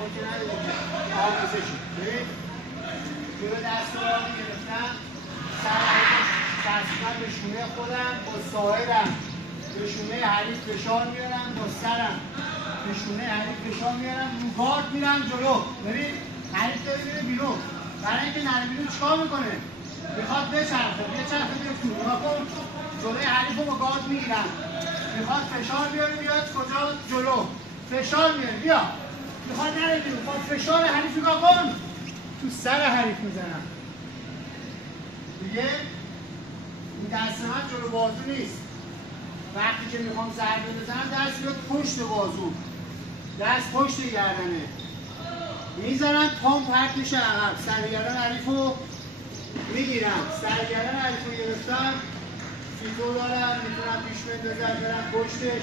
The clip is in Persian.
هوا که نداریم آموزشی. ببین جلو دست رو گرفتم، سر تقریبا به شونه خودم با ساعدم به شونه حریف فشار میارم، با سرم به شونه حریف فشار میارم، رو گارد میرم جلو. ببین حریف داره میره بیرون، برای اینکه نره بیرون چیکار میکنه؟ میخواد بچرخه بیاد تو. نگاه کن جلوی حریف رو با گارد میگیرم، میخواد فشار بیاره بیاد کجا؟ جلو. فشار میاره بیا، میخواد نره بیرون، با فشار حریف نگاه کن تو سر حریف میزنم دیگه. این دست من جلو بازو نیست. وقتی که میخوام ضربه بزنم دست بیاد پشت بازو، دست پشت گردنه میزنم، پام پرت میشه عقب، سرگردن حریف رو میگیرم، سرگردن حریف رو گرفتم، فیتو دارم میتونم پیش بندازم برم پشتش،